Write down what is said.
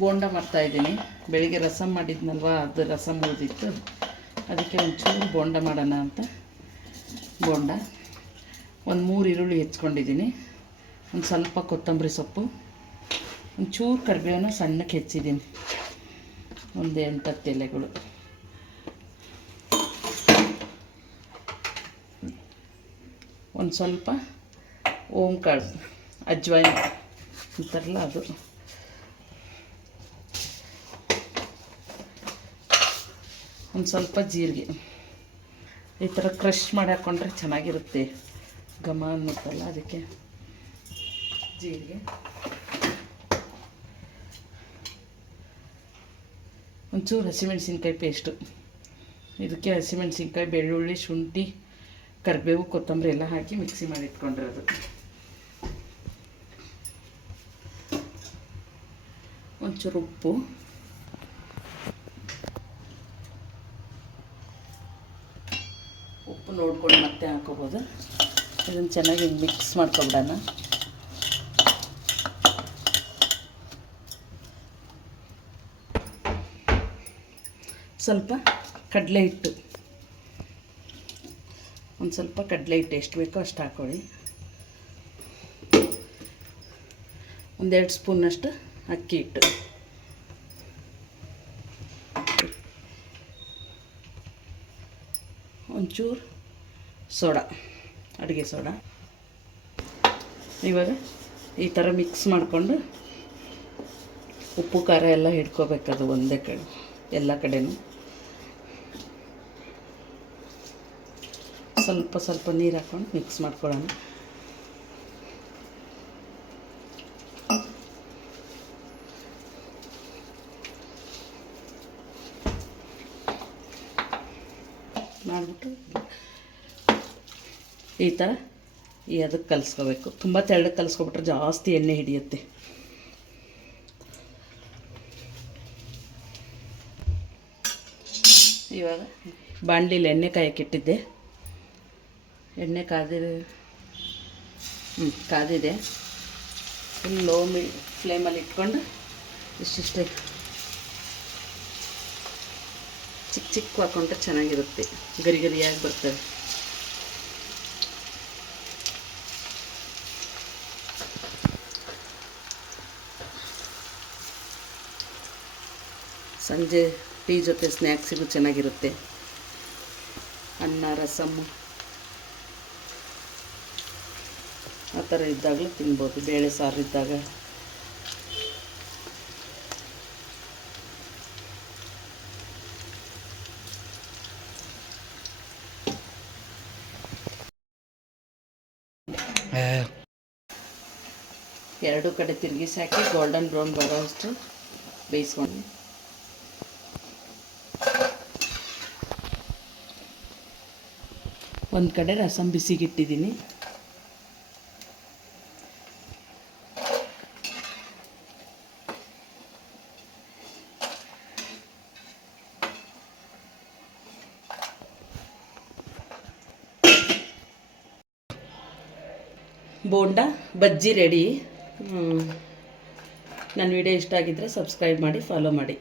ಬೋಂಡ ಮಾಡ್ತಾಯಿದ್ದೀನಿ. ಬೆಳಿಗ್ಗೆ ರಸಮ್ ಮಾಡಿದ್ನಲ್ವ, ಅದು ರಸಮ್ ಉಳಿದಿತ್ತು, ಅದಕ್ಕೆ ಒಂಚೂರು ಬೋಂಡ ಮಾಡೋಣ ಅಂತ ಬೋಂಡ. ಒಂದು 3 ಈರುಳ್ಳಿ ಹೆಚ್ಕೊಂಡಿದ್ದೀನಿ, ಒಂದು ಸ್ವಲ್ಪ ಕೊತ್ತಂಬರಿ ಸೊಪ್ಪು, ಒಂಚೂರು ಕರಿಬೇವನ್ನ ಸಣ್ಣಕ್ಕೆ ಹೆಚ್ಚಿದ್ದೀನಿ, ಒಂದು 8-10 ಎಲೆಗಳು, ಒಂದು ಸ್ವಲ್ಪ ಓಂಕಾಳು, ಅಜ್ವಾಯಿನ್ ಅಂತಾರಲ್ಲ ಅದು, ಒಂದು ಸ್ವಲ್ಪ ಜೀರಿಗೆ. ಈ ಥರ ಕ್ರಷ್ ಮಾಡಿ ಹಾಕ್ಕೊಂಡ್ರೆ ಚೆನ್ನಾಗಿರುತ್ತೆ, ಘಮ ಅನ್ನುತ್ತಲ್ಲ, ಅದಕ್ಕೆ ಜೀರಿಗೆ. ಒಂಚೂರು ಹಸಿಮೆಣ್ಸಿನ್ಕಾಯಿ ಪೇಸ್ಟು. ಇದಕ್ಕೆ ಹಸಿಮೆಣ್ಸಿನ್ಕಾಯಿ, ಬೆಳ್ಳುಳ್ಳಿ, ಶುಂಠಿ, ಕರಿಬೇವು, ಕೊತ್ತಂಬರಿ ಎಲ್ಲ ಹಾಕಿ ಮಿಕ್ಸಿ ಮಾಡಿ ಇಟ್ಕೊಂಡಿರೋದು. ಒಂಚೂರು ಉಪ್ಪು, ನೋಡ್ಕೊಂಡು ಮತ್ತೆ ಹಾಕೋಬೋದು. ಇದನ್ನು ಚೆನ್ನಾಗಿ ಮಿಕ್ಸ್ ಮಾಡ್ಕೊಬಿಡೋಣ. ಸ್ವಲ್ಪ ಕಡಲೆ ಹಿಟ್ಟು, ಒಂದು ಸ್ವಲ್ಪ ಕಡಲೆ ಹಿಟ್ಟು ಎಷ್ಟು ಬೇಕೋ ಅಷ್ಟು ಹಾಕ್ಕೊಳ್ಳಿ. 1-2 ಸ್ಪೂನಷ್ಟು ಅಕ್ಕಿ ಹಿಟ್ಟು, ಒಂಚೂರು ಸೋಡಾ, ಅಡುಗೆ ಸೋಡಾ. ಇವಾಗ ಈ ಥರ ಮಿಕ್ಸ್ ಮಾಡಿಕೊಂಡು ಉಪ್ಪು ಖಾರ ಎಲ್ಲ ಹಿಡ್ಕೋಬೇಕದು ಒಂದೇ ಕಡೆ, ಎಲ್ಲ ಕಡೆನೂ. ಸ್ವಲ್ಪ ಸ್ವಲ್ಪ ನೀರು ಹಾಕ್ಕೊಂಡು ಮಿಕ್ಸ್ ಮಾಡ್ಕೊಳ್ಳೋಣ. ಮಾಡಿಬಿಟ್ಟು ಈ ಥರ ಅದಕ್ಕೆ ಕಲಿಸ್ಕೋಬೇಕು. ತುಂಬ ತೆಳ್ಳಗೆ ಕಲಿಸ್ಕೊಬಿಟ್ರೆ ಜಾಸ್ತಿ ಎಣ್ಣೆ ಹಿಡಿಯುತ್ತೆ. ಇವಾಗ ಬಾಣಲಿಲಿ ಎಣ್ಣೆ ಕಾಯಕ್ಕಿಟ್ಟಿದ್ದೆ, ಎಣ್ಣೆ ಕಾದಿದೆ. ಫುಲ್ ಲೋ ಫ್ಲೇಮಲ್ಲಿ ಇಟ್ಕೊಂಡು ಇಷ್ಟಿಷ್ಟೇ ಚಿಕ್ಕ ಹಾಕ್ಕೊಂಡ್ರೆ ಚೆನ್ನಾಗಿರುತ್ತೆ, ಗರಿ ಗರಿಯಾಗಿ ಬರ್ತವೆ. ಸಂಜೆ ಟೀ ಜೊತೆ ಸ್ನ್ಯಾಕ್ಸಿಗೂ ಚೆನ್ನಾಗಿರುತ್ತೆ. ಅನ್ನ, ರಸಮ್ಮು ಆ ಥರ ಇದ್ದಾಗಲೂ ತಿನ್ಬೋದು, ಬೇಳೆ ಸಾರು ಇದ್ದಾಗ. ಎರಡು ಕಡೆ ತಿರುಗಿಸಿ ಹಾಕಿ ಗೋಲ್ಡನ್ ಬ್ರೌನ್ ಬರೋ ಅಷ್ಟು ಬೇಯಿಸ್ಕೊಂಡು ಒಂದು ಕಡೆ ರಸಮ್ ಬಿಸಿಗಿಟ್ಟಿದ್ದೀನಿ. ಬೋಂಡ ಬಜ್ಜಿ ರೆಡಿ. ನನ್ನ ವಿಡಿಯೋ ಇಷ್ಟ ಆಗಿದ್ದರೆ ಸಬ್ಸ್ಕ್ರೈಬ್ ಮಾಡಿ, ಫಾಲೋ ಮಾಡಿ.